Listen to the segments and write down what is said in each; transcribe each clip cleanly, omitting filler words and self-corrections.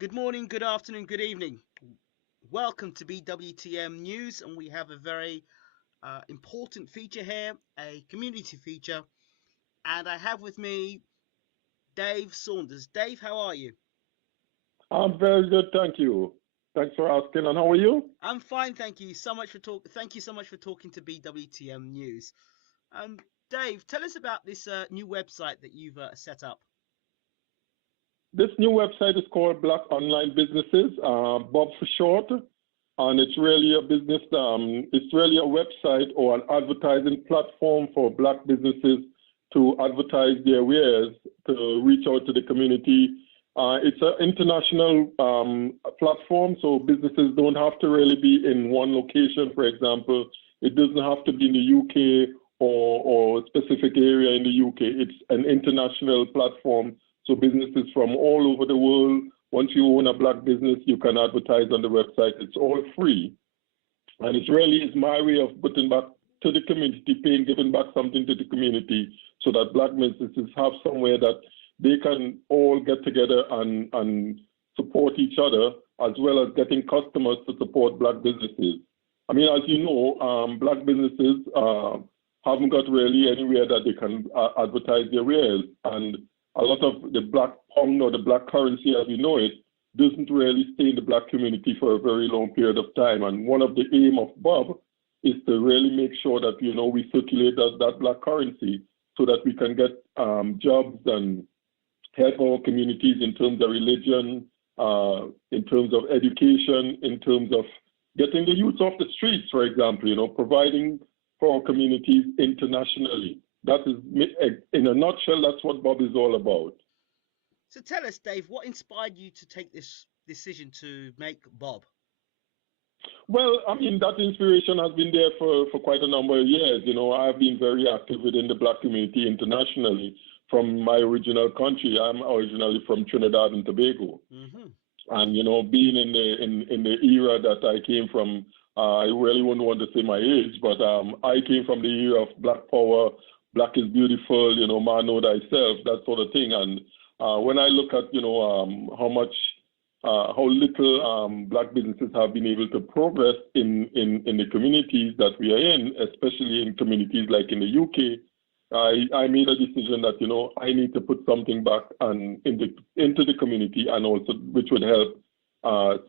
Good morning, good afternoon, good evening. Welcome to BWTM News, and we have a very important feature here, a community feature. And I have with me Dave Saunders. Dave, how are you? I'm very good, thank you. Thanks for asking. And how are you? I'm fine, thank you so much for Thank you so much for talking to BWTM News. Um, Dave, tell us about this new website that you've set up. This new website is called Black Online Businesses, Bob for short, and it's really a business. It's really a website or an advertising platform for Black businesses to advertise their wares, to reach out to the community. It's an international platform, so businesses don't have to really be in one location. For example, it doesn't have to be in the UK or a specific area in the UK. It's an international platform, so businesses from all over the world, once you own a Black business, you can advertise on the website. It's all free. And it really is my way of putting back to the community, giving back something to the community so that Black businesses have somewhere that they can all get together and support each other, as well as getting customers to support Black businesses. I mean, as you know, Black businesses haven't got really anywhere that they can advertise their wares. And a lot of the Black pound or the Black currency as we know it doesn't really stay in the Black community for a very long period of time. And one of the aim of Bob is to really make sure that, we circulate that Black currency so that we can get jobs and help our communities in terms of religion, in terms of education, in terms of getting the youth off the streets, for example, providing for our communities internationally. That is, in a nutshell, that's what Bob is all about. So tell us, Dave, what inspired you to take this decision to make Bob? Well, I mean, that inspiration has been there for quite a number of years. I've been very active within the Black community internationally from my original country. I'm originally from Trinidad and Tobago. Mm-hmm. And, being in the era that I came from, I really wouldn't want to say my age, but I came from the era of Black power, Black is beautiful, man know thyself, that sort of thing. And when I look at, how little Black businesses have been able to progress in the communities that we are in, especially in communities like in the UK, I made a decision that, I need to put something back and into the community, and also which would help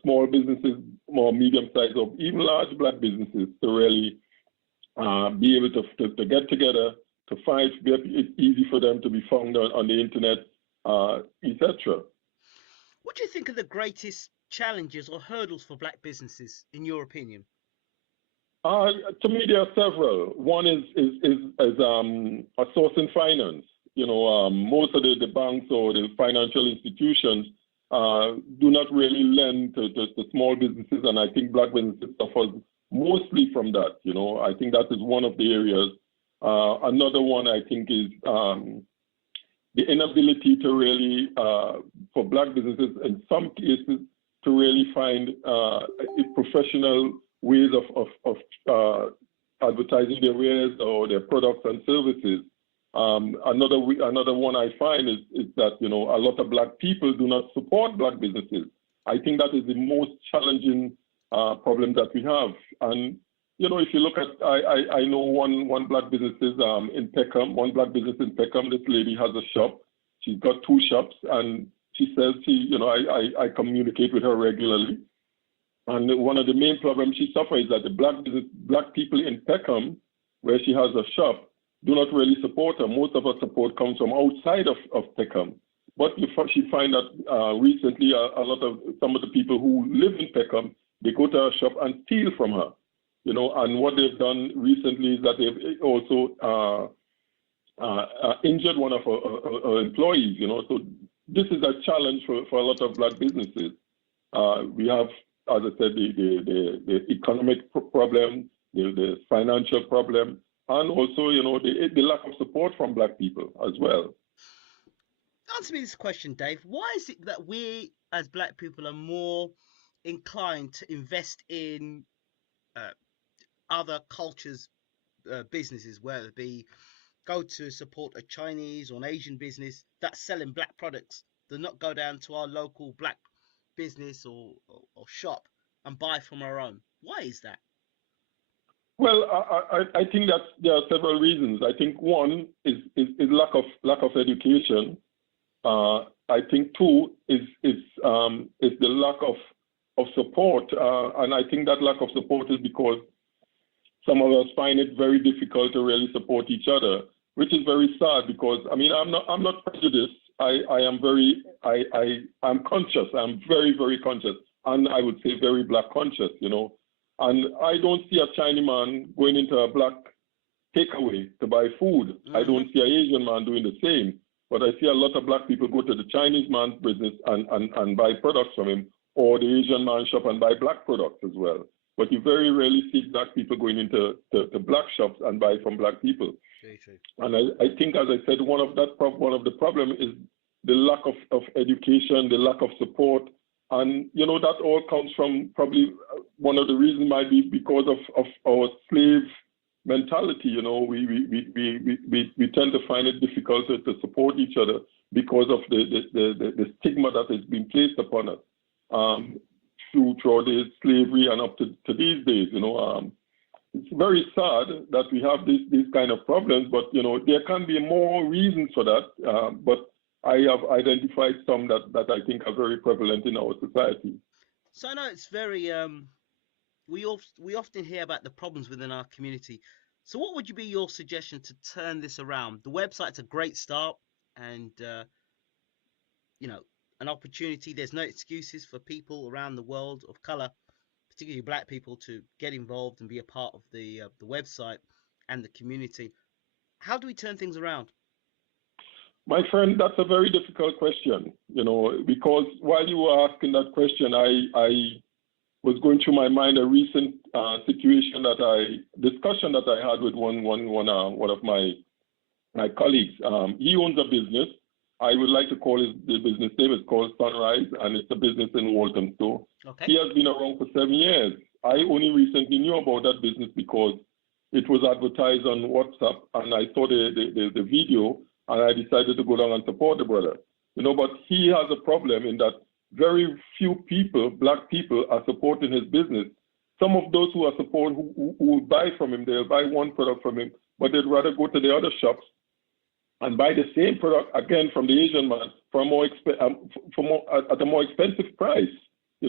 small businesses, more medium-sized or even large Black businesses to really be able to get together, to find, it's easy for them to be found on the internet, etc. What do you think are the greatest challenges or hurdles for Black businesses, in your opinion? To me, there are several. One is a source in finance. Most of the banks or the financial institutions do not really lend to small businesses, and I think Black businesses suffer mostly from that. I think that is one of the areas. Another one I think is the inability to really, for Black businesses in some cases, to really find professional ways of advertising their wares or their products and services. Another one I find is that a lot of Black people do not support Black businesses. I think that is the most challenging problem that we have. And if you look at, I know one Black business is in Peckham. One Black business in Peckham. This lady has a shop. She's got two shops, and she says I communicate with her regularly. And one of the main problems she suffers is that the Black people in Peckham, where she has a shop, do not really support her. Most of her support comes from outside of Peckham. But she find that recently some of the people who live in Peckham, they go to her shop and steal from her. And what they've done recently is that they've also injured one of her employees. So this is a challenge for a lot of Black businesses. We have, as I said, the economic problem, the financial problem, and also, the lack of support from Black people as well. Answer me this question, Dave. Why is it that we, as Black people, are more inclined to invest in other cultures' businesses, whether it be go to support a Chinese or an Asian business that's selling Black products, do not go down to our local Black business or shop and buy from our own? Why is that? Well, I think that there are several reasons. I think one is lack of education. I think two is the lack of support, and I think that lack of support is because some of us find it very difficult to really support each other, which is very sad. Because I mean, I'm not prejudiced. I'm conscious. I'm very conscious, and I would say very black conscious. And I don't see a Chinese man going into a black takeaway to buy food. I don't see an Asian man doing the same. But I see a lot of black people go to the Chinese man's business and buy products from him, or the Asian man shop and buy black products as well. But you very rarely see black people going into the black shops and buy from black people. Very true. And I think, as I said, one of the problem is the lack of education, the lack of support. And, that all comes from probably one of the reasons might be because of our slave mentality. We tend to find it difficult to support each other because of the stigma that has been placed upon us throughout the slavery and up to these days. It's very sad that we have these kind of problems, but there can be more reasons for that. But I have identified some that I think are very prevalent in our society. So I know it's very we often hear about the problems within our community. So what would be your suggestion to turn this around? The website's a great start, and an opportunity. There's no excuses for people around the world of color, particularly black people, to get involved and be a part of the website and the community. How do we turn things around? My friend, that's a very difficult question, because while you were asking that question, I was going through my mind a recent discussion that I had with one of my colleagues. He owns a business. I would like to call the business name. It's called Sunrise, and it's a business in Walthamstow. Okay. He has been around for 7 years. I only recently knew about that business because it was advertised on WhatsApp, and I saw the video, and I decided to go down and support the brother. But he has a problem in that very few people, black people, are supporting his business. Some of those who are who buy from him, they'll buy one product from him, but they'd rather go to the other shops and buy the same product again from the Asian man for at a more expensive price. He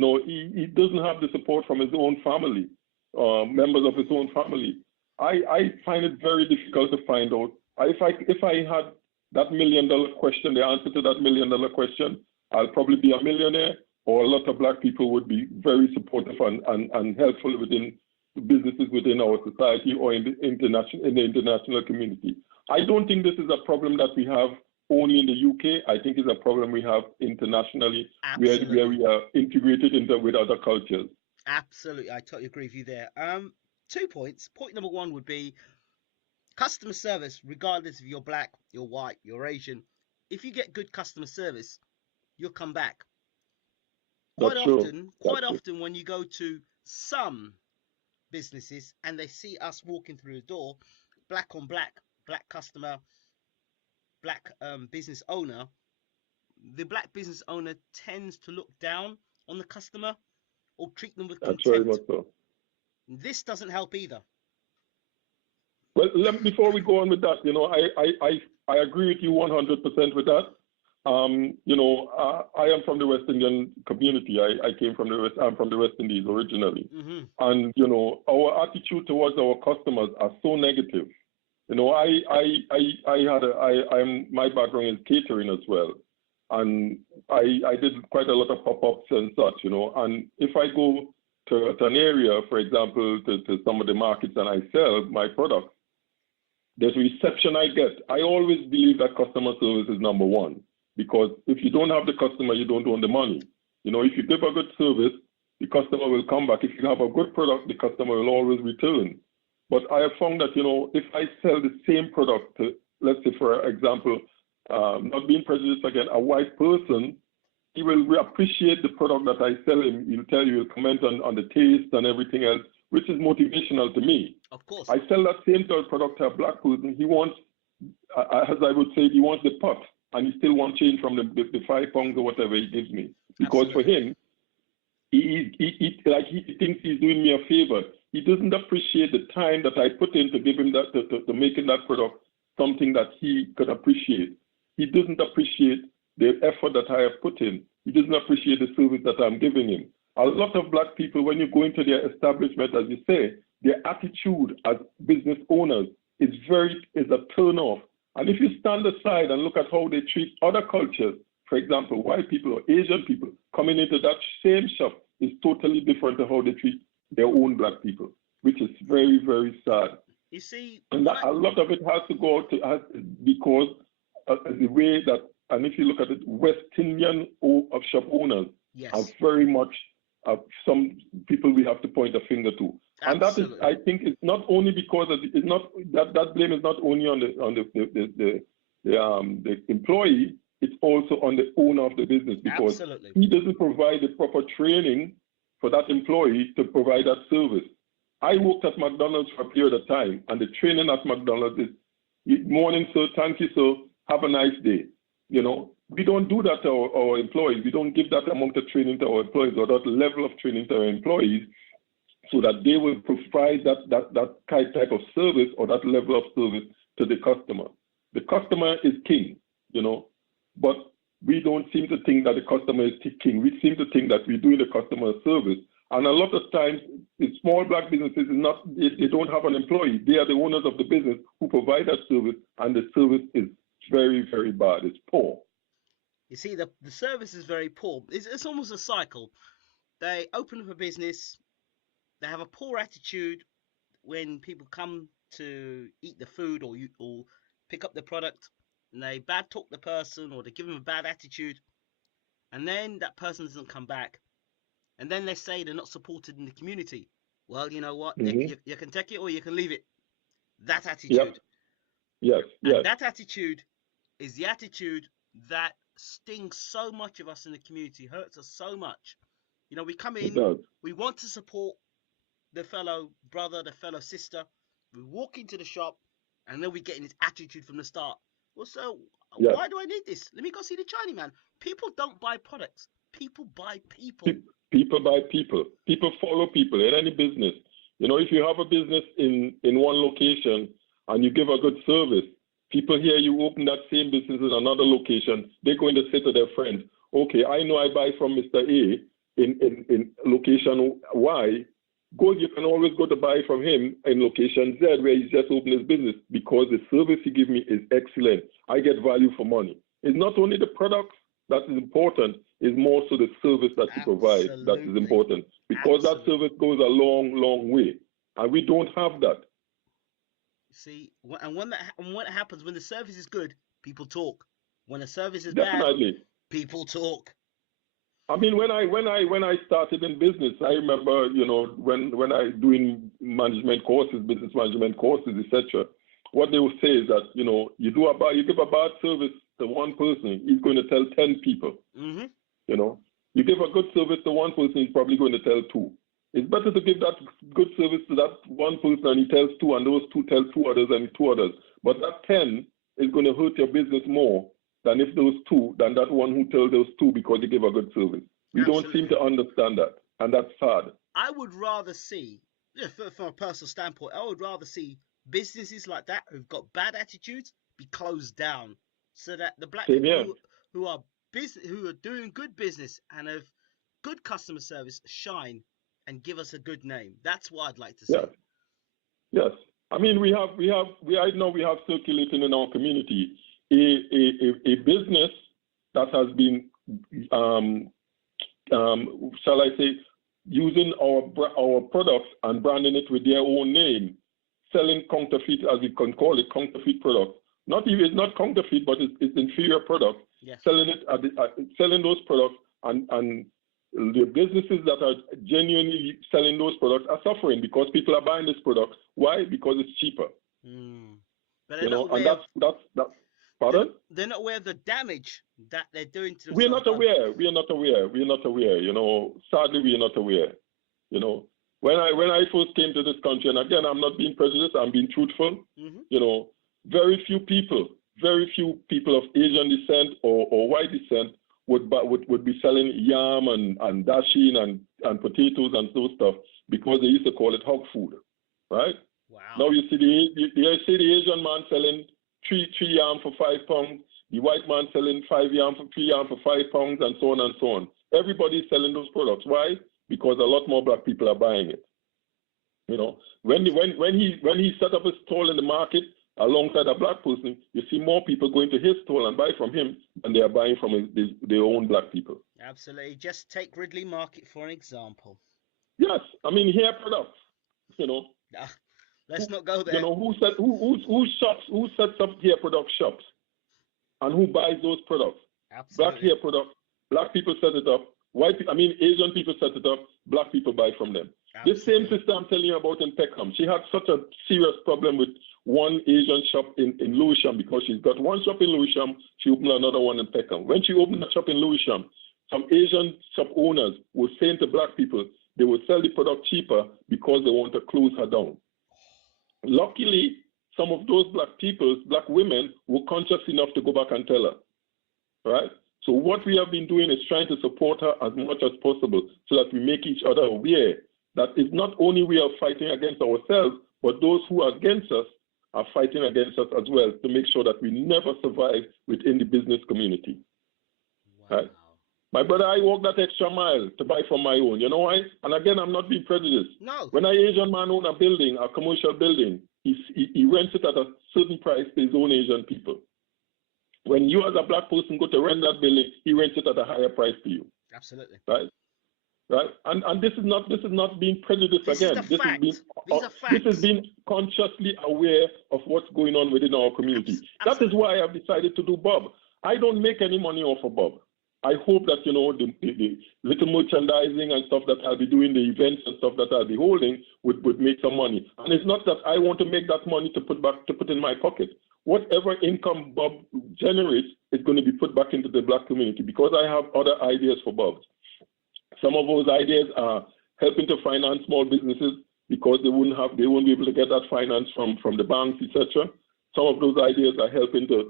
doesn't have the support from his own family, members of his own family. I find it very difficult to find out. If I had that $1 million question, the answer to that $1 million question, I'll probably be a millionaire, or a lot of black people would be very supportive and helpful within the businesses within our society or in the international community. I don't think this is a problem that we have only in the UK. I think it's a problem we have internationally, where we are integrated with other cultures. Absolutely, I totally agree with you there. 2 points. Point number one would be customer service, regardless if you're black, you're white, you're Asian. If you get good customer service, you'll come back. Quite often when you go to some businesses and they see us walking through the door, black on black customer, black business owner, the black business owner tends to look down on the customer or treat them with contempt. That's very much so. This doesn't help either. Well, before we go on with that, I agree with you 100% with that. I am from the West Indian community. I'm from the West Indies originally. Mm-hmm. And, our attitude towards our customers are so negative. My background is catering as well. And I did quite a lot of pop-ups and such, and if I go to an area, for example, to some of the markets and I sell my products, there's reception I get. I always believe that customer service is number one, because if you don't have the customer, you don't own the money. If you give a good service, the customer will come back. If you have a good product, the customer will always return. But I have found that, if I sell the same product to, let's say, for example, not being prejudiced again, a white person, he will appreciate the product that I sell him. He'll comment on the taste and everything else, which is motivational to me. Of course. I sell that same product to a black person. He wants, as I would say, he wants the pot, and he still wants change from the £5 or whatever he gives me. Because for him, he thinks he's doing me a favor. He doesn't appreciate the time that I put in to give him that, to making that product something that he could appreciate. He doesn't appreciate the effort that I have put in. He doesn't appreciate the service that I'm giving him. A lot of black people, when you go into their establishment, as you say, their attitude as business owners is a turn off. And if you stand aside and look at how they treat other cultures, for example, white people or Asian people coming into that same shop is totally different to how they treat their own black people, which is very, very sad. You see, and that, a lot of it has to go to because the way that, and if you look at it, West Indian shop owners are very much some people we have to point a finger to. Absolutely. And that is, I think, it's not only because it's not that blame is not only on the employee, it's also on the owner of the business, because he doesn't provide the proper training for that employee to provide that service. I worked at McDonald's for a period of time, and the training at McDonald's is, morning, sir, thank you, sir, have a nice day. You know, we don't do that to our employees. We don't give that amount of training to our employees, or that level of training to our employees, so that they will provide that type of service or that level of service to the customer. The customer is king, you know, but we don't seem to think that the customer is king. We seem to think that we're doing the customer a service. And a lot of times, the small black businesses they don't have an employee. They are the owners of the business who provide that service, and the service is very, very bad. It's poor. You see, the service is very poor. It's almost a cycle. They open up a business, they have a poor attitude when people come to eat the food or pick up the product, and they bad talk the person, or they give them a bad attitude, and then that person doesn't come back, and then they say they're not supported in the community. Well, you know what? You can take it or you can leave it. That attitude. Yes. And that attitude is the attitude that stings so much of us in the community, hurts us so much. You know, we come in, we want to support the fellow brother, the fellow sister. We walk into the shop, and then we get in this attitude from the start. Well, so why do I need this? Let me go see the Chinese man. People don't buy products. People buy people. People buy people. People follow people in any business. You know, if you have a business in one location and you give a good service, people hear you open that same business in another location, they're going to say to their friends, okay, I know I buy from Mr. A in location Y. You can always go to buy from him in location Z, where he's just opened his business, because the service he gives me is excellent. I get value for money. It's not only the product that is important, it's more so the service that you provide that is important, because that service goes a long, long way, and we don't have that. See, and what happens when the service is good, people talk. When the service is bad, people talk. I mean, when I started in business, I remember, you know, when I doing management courses, business management courses, etc. What they will say is that, you know, you give a bad service to one person, he's going to tell 10 people. You know, you give a good service to one person, he's probably going to tell 2. It's better to give that good service to that one person, and he tells 2, and those 2 tell 2 others and 2 others. But that 10 is going to hurt your business more than that one who tells those 2 because you give a good service. We don't seem to understand that, and that's sad. I would rather see, from a personal standpoint, I would rather see businesses like that who've got bad attitudes be closed down, so that the black people who are doing good business and have good customer service shine and give us a good name. That's what I'd like to see. Yes. I mean, I know we have circulating in our community a business that has been, shall I say, using our products and branding it with their own name, selling counterfeit, as we can call it, counterfeit products. It's not counterfeit, but it's inferior products. Selling those products, and the businesses that are genuinely selling those products are suffering because people are buying this product. Why? Because it's cheaper. But you know, and that's pardon? They're not aware of the damage that they're doing to themselves. We are not aware. You know, sadly, we are not aware. You know, when I first came to this country, and again, I'm not being prejudiced, I'm being truthful. You know, very few people of Asian descent or white descent would be selling yam and dasheen and potatoes and so stuff because they used to call it hog food, right? Wow. Now you see the Asian man selling three yam for £5, the white man selling three yam for £5, and so on and so on. Everybody's selling those products. Why? Because a lot more black people are buying it. You know, when he set up a stall in the market alongside a black person, you see more people going to his stall and buy from him than they are buying from their own black people. Absolutely. Just take Ridley Market for an example. Yes, I mean hair products. You know. Let's not go there. You know who sets up hair product shops, and who buys those products? Absolutely. Black hair products. Black people set it up. Asian people set it up. Black people buy from them. Absolutely. This same sister I'm telling you about in Peckham, she had such a serious problem with one Asian shop in Lewisham because she's got one shop in Lewisham. She opened another one in Peckham. When she opened a shop in Lewisham, some Asian shop owners were saying to black people they would sell the product cheaper because they want to close her down. Luckily, some of those black women were conscious enough to go back and tell her, right? So what we have been doing is trying to support her as much as possible so that we make each other aware that it's not only we are fighting against ourselves, but those who are against us are fighting against us as well to make sure that we never survive within the business community. Wow. Right? My brother, I walk that extra mile to buy from my own. You know why? And again, I'm not being prejudiced. No. When an Asian man owns a building, a commercial building, he rents it at a certain price to his own Asian people. When you as a black person go to rent that building, he rents it at a higher price to you. Absolutely. Right? Right? And this is not being prejudiced again. This is being consciously aware of what's going on within our community. That is why I've decided to do Bob. I don't make any money off of Bob. I hope that, you know, the little merchandising and stuff that I'll be doing, the events and stuff that I'll be holding would make some money. And it's not that I want to make that money to put in my pocket. Whatever income Bob generates is going to be put back into the black community because I have other ideas for Bob. Some of those ideas are helping to finance small businesses because they won't be able to get that finance from the banks, etc. Some of those ideas are helping to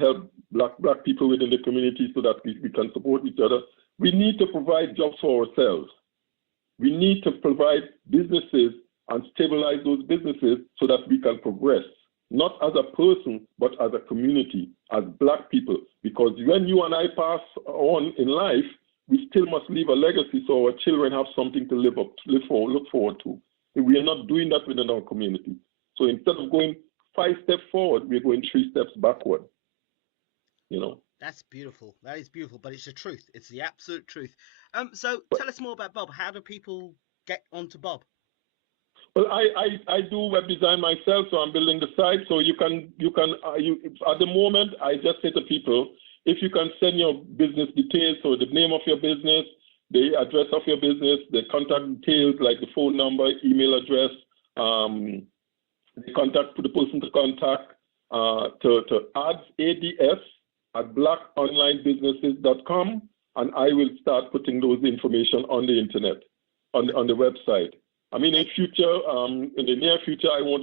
help black people within the community so that we can support each other. We need to provide jobs for ourselves. We need to provide businesses and stabilize those businesses so that we can progress, not as a person, but as a community, as black people. Because when you and I pass on in life, we still must leave a legacy so our children have something to look forward to. We are not doing that within our community. So instead of going 5 steps forward, we're going 3 steps backward. You know. That's beautiful. That is beautiful, but it's the truth. It's the absolute truth. So tell us more about Bob. How do people get onto Bob? Well, I do web design myself, so I'm building the site. So you can at the moment, I just say to people, if you can send your business details, so the name of your business, the address of your business, the contact details like the phone number, email address, the contact for the person to contact, to ads at blackonlinebusinesses.com, and I will start putting those information on the internet, on the website. I mean, in the near future, I want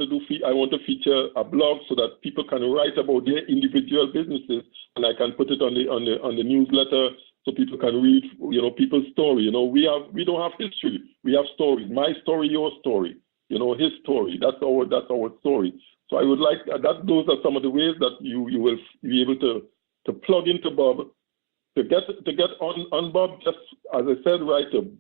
to feature a blog so that people can write about their individual businesses, and I can put it on the newsletter so people can read, you know, people's story. You know, we don't have history, we have stories. My story, your story. You know, his story. That's our story. So I would like that. Those are some of the ways that you will be able to plug into Bob, to get on Bob. Just as I said, write to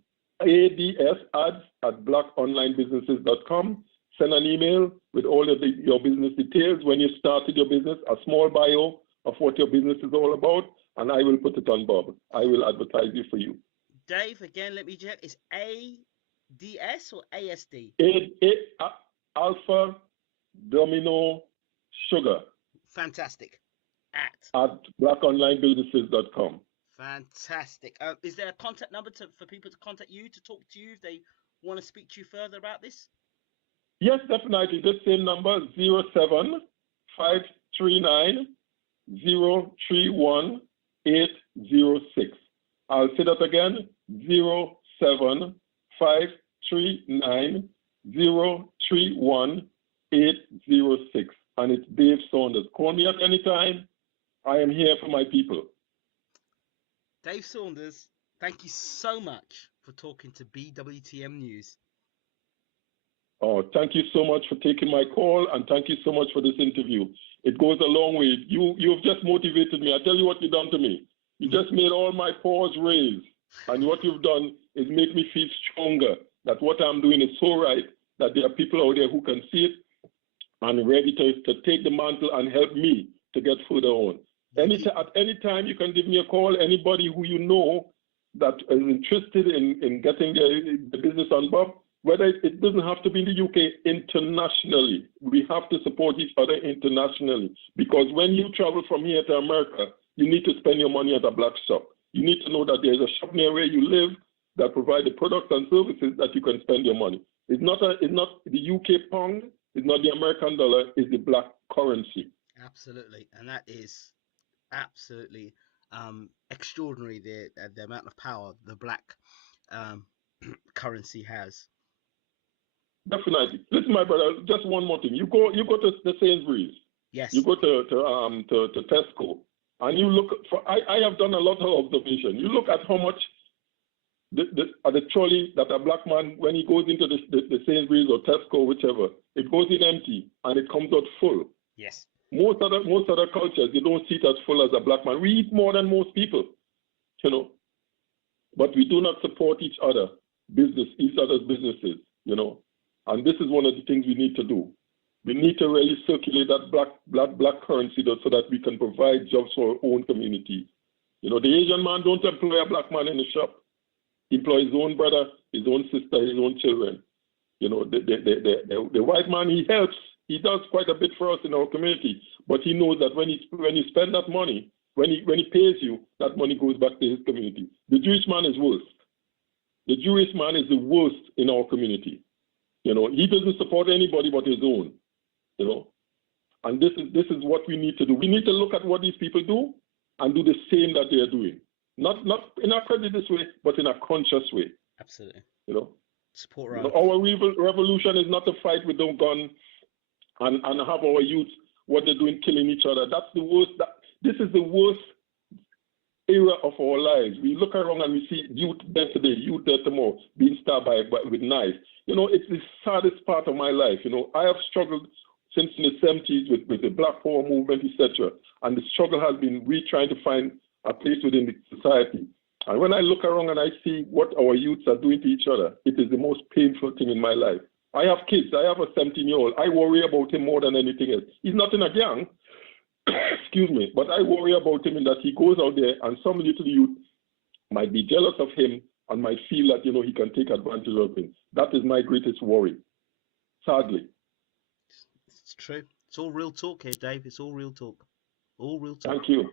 ads at blackonlinebusinesses.com. Send an email with all of your business details when you started your business, a small bio of what your business is all about, and I will put it on Bob. I will advertise it for you. Dave, again, let me check. It's ADS or ASD? Alpha Domino Sugar. Fantastic. At blackonlinebusinesses.com. Fantastic. Is there a contact number for people to contact you, to talk to you if they want to speak to you further about this? Yes, definitely. The same number, 07539031806. I'll say that again, 07539031806. And it's Dave Saunders. Call me at any time. I am here for my people. Dave Saunders, thank you so much for talking to BWTM News. Oh, thank you so much for taking my call, and thank you so much for this interview. It goes a long way. You've just motivated me. I tell you what you've done to me. You just made all my paws raise, and what you've done is make me feel stronger that what I'm doing is so right, that there are people out there who can see it and ready to take the mantle and help me to get further on. At any time, you can give me a call. Anybody who you know that is interested in getting the business on board, whether it doesn't have to be in the UK, internationally. We have to support each other internationally, because when you travel from here to America, you need to spend your money at a black shop. You need to know that there's a shop near where you live that provide the products and services that you can spend your money. It's not the UK pound, it's not the American dollar, it's the black currency. Absolutely, and that is absolutely extraordinary, the amount of power the black currency has. Definitely. Listen, my brother, just one more thing. You go to the Sainsbury's. Yes. You go to Tesco, and you look for. I have done a lot of observation. You look at how much the trolley that a black man, when he goes into the Sainsbury's or Tesco, whichever, it goes in empty and it comes out full. Yes. Most other cultures, you don't see it as full as a black man. We eat more than most people, but we do not support each other's businesses, And this is one of the things we need to do. We need to really circulate that black currency so that we can provide jobs for our own communities. The Asian man don't employ a black man in the shop. He employs his own brother, his own sister, his own children. The white man, he helps. He does quite a bit for us in our community, but he knows that when you spend that money, when he pays you, that money goes back to his community. The Jewish man is worse. The Jewish man is the worst in our community. He doesn't support anybody but his own. And this is what we need to do. We need to look at what these people do and do the same that they are doing. Not in a prejudiced way, but in a conscious way. Absolutely. Support right. Our revolution is not to fight with no gun and have our youth, what they're doing, killing each other. That's the worst. This is the worst era of our lives. We look around and we see youth there today, youth there tomorrow, being stabbed with knives. It's the saddest part of my life. I have struggled since in the 70s with the Black Power movement, etc. And the struggle has been we trying to find a place within the society. And when I look around and I see what our youths are doing to each other, it is the most painful thing in my life. I have kids. I have a 17-year-old. I worry about him more than anything else. He's not in a gang, excuse me, but I worry about him in that he goes out there and some little youth might be jealous of him and might feel that, he can take advantage of him. That is my greatest worry, sadly. It's true. It's all real talk here, Dave. It's all real talk. All real talk. Thank you.